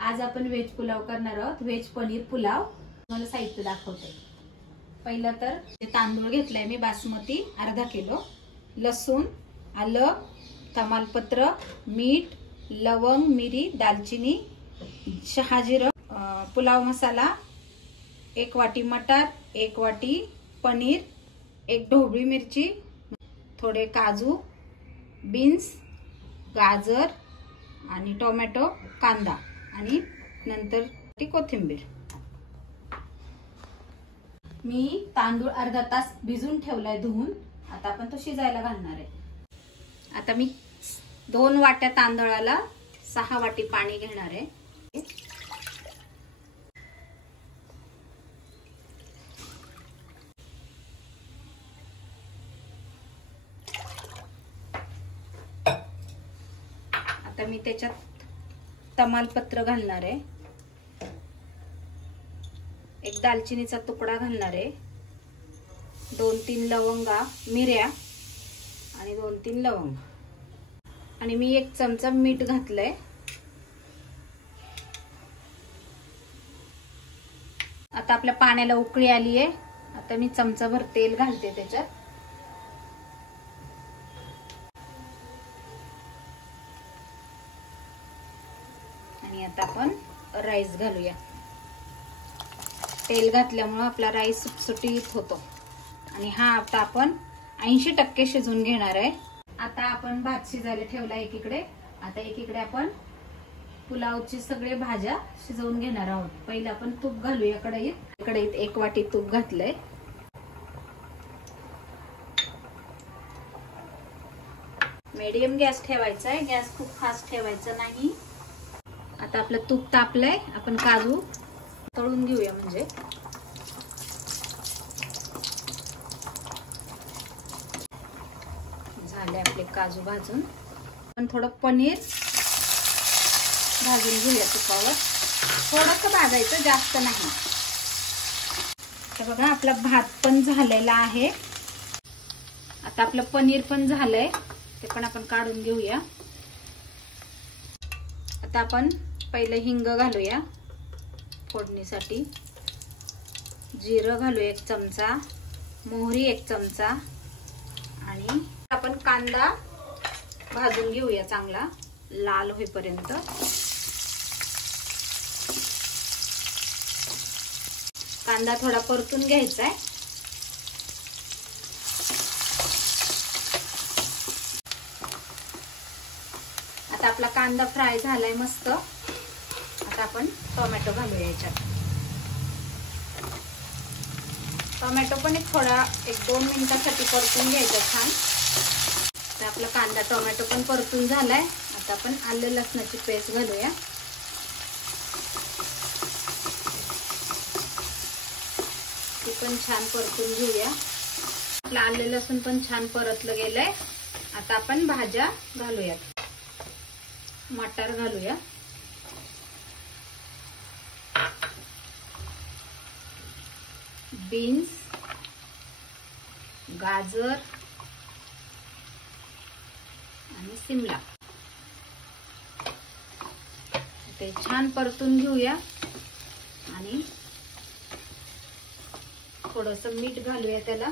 आज आपण व्हेज पुलाव करणार आहोत। व्हेज पनीर पुलाव। मला साहित्य दाखवते। पहिला तर तांदूळ घेतलाय मी बासमती अर्धा किलो, लसूण, आलं, तमालपत्र, मीठ, लवंग, मिरी, दालचिनी, शहाजीरा, पुलाव मसाला, 1 वाटी मटर, 1 वाटी पनीर, 1 ढोबळी मिरची, थोडे काजू, बीन्स, गाजर आणि टोमॅटो, कांदा आणि नंतर ती कोथिंबीर। मी तांदूळ अर्धा तास भिजून ठेवलाय धुवून। आता आपण तो शिजायला घालणार आहे। आता मी 2 वाट्या तांदळाला 6 वाटी पाणी घेणार आहे। आता मी त्याच्यात तमालपत्र घालणार आहे, 1 दालचिनीचा तुकडा घालणार आहे, 2-3 लवंगा, मिऱ्या आणि 2-3 लवंग आणि मी 1 चमचा मीठ घातलंय। आता आपल्या पाण्याला उकळी आली आहे। आता मी चमचाभर तेल घालते त्याच्यात। आणि आता आपण राईस घालूया। तेल घातल्यामुळे आपला राईस सुटसुटीत होतो आणि हा आता आपण 80% शिजवून घेणार आहे। आता आपण भात शिजायला ठेवला एकीकडे। आता एकीकडे आपण पुलावची सगळे भाज्या शिजवून घेणार आहोत। पहिले आपण तूप घालूया कढईत। कढईत 1 वाटी तूप घातलंय। मीडियम गॅस ठेवायचा आहे, गॅस खूप फास्ट ठेवायचा नाही। आता आपलं तूप तापलंय, आपण काजू तळून घेऊया। म्हणजे झाले आपले काजू भाजून। आपण थोडं पनीर भाजून घेऊया तुपावर। थोडंसं भाजायचं, जास्त नाही। तर बघा आपला भात पण झालेला आहे। आता आपलं पनीर पण झालंय, ते पण आपण काढून घेऊया। आता आपण पहिले हिंग घालूया फोडणीसाठी, जिरं घालूया 1 चमचा, मोहरी 1 चमचा आणि आपण कांदा भाजून घेऊया चांगला लाल होईपर्यंत। कांदा थोडा परतून घ्यायचा आहे। आता आपला कांदा फ्राय झालाय मस्त। आता आपण टोमॅटो घालूया याच्यात। टोमॅटो पण थोडा 1-2 मिनिटांसाठी परतून घ्यायचा छान। तर आपला कांदा टोमॅटो पण परतून झालाय। आता आपण आलं लसणाची पेस्ट घालूया। ती पण छान परतून घेऊया। आपलं आलं लसूण पण छान परतलं गेलंय। आता आपण भाज्या घालूयात। मटर घालूया, बीन्स, गाजर आणि शिमला। ते छान परतून घेऊया आणि थोडंसं मीठ घालूया त्याला।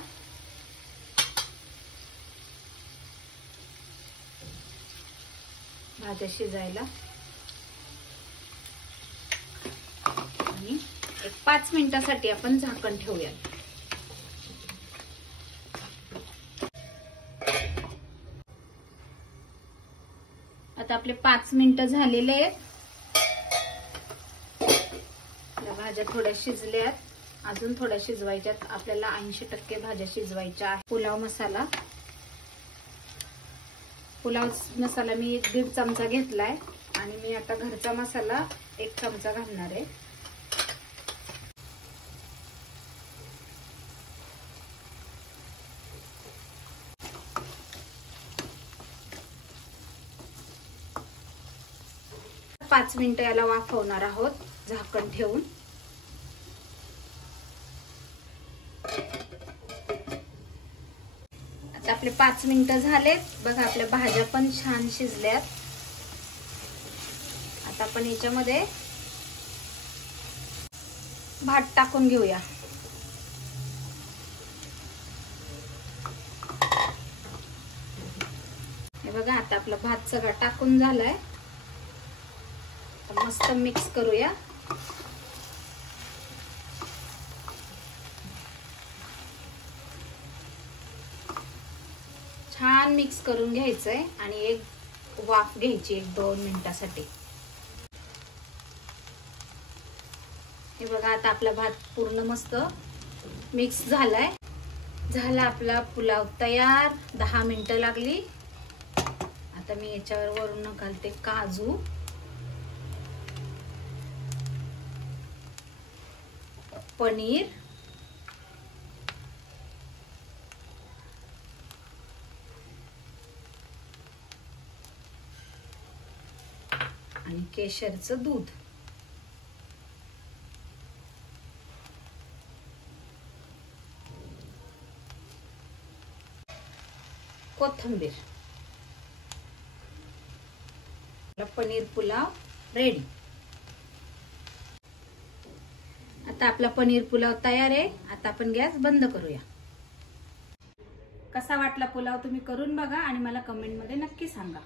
भाज्या शिजायला आणि 5 मिनिटांसाठी आपण झाकण ठेवूया। आता आपले 5 मिनिटं झालेले आहेत। भाज्या थोड्या शिजल्यात, अजून थोड्या शिजवायच्यात। आपल्याला 80% भाज्या शिजवायच्या आहेत। पुलाव मसाला मी 1.5 चमचा घेतलाय आणि मी आता घरचा मसाला 1 चमचा घालणार आहे। पाच मिनिटं याला वाफवणार आहोत झाकण ठेवून। आता आपले 5 मिनिटं झालेत। बघा आपल्या भाज्या पण छान शिजल्यात। आता आपण याच्यामध्ये भात टाकून घेऊया. हे बघा आता आपला भात सगळा टाकून झालाय. मस्त मिक्स करूया. छान मिक्स करून घ्यायचंय आणि एक वाफ घ्यायची 1-2 मिनिटासाठी. हे बघा आता आपला भात पूर्ण मस्त मिक्स झालाय. झाला आपला पुलाव तयार. 10 मिनिटं लागली. आता मी याच्यावर वरून घालते काजू, पनीर आणि केशरचं दूध. कोथिंबीर. पनीर पुलाव रेडी. आता आपला पनीर पुलाव तयार आहे. आता आपण गॅस बंद करूया. कसा वाटला पुलाव तुम्ही करून बघा आणि मला कमेंट मध्ये नक्की सांगा.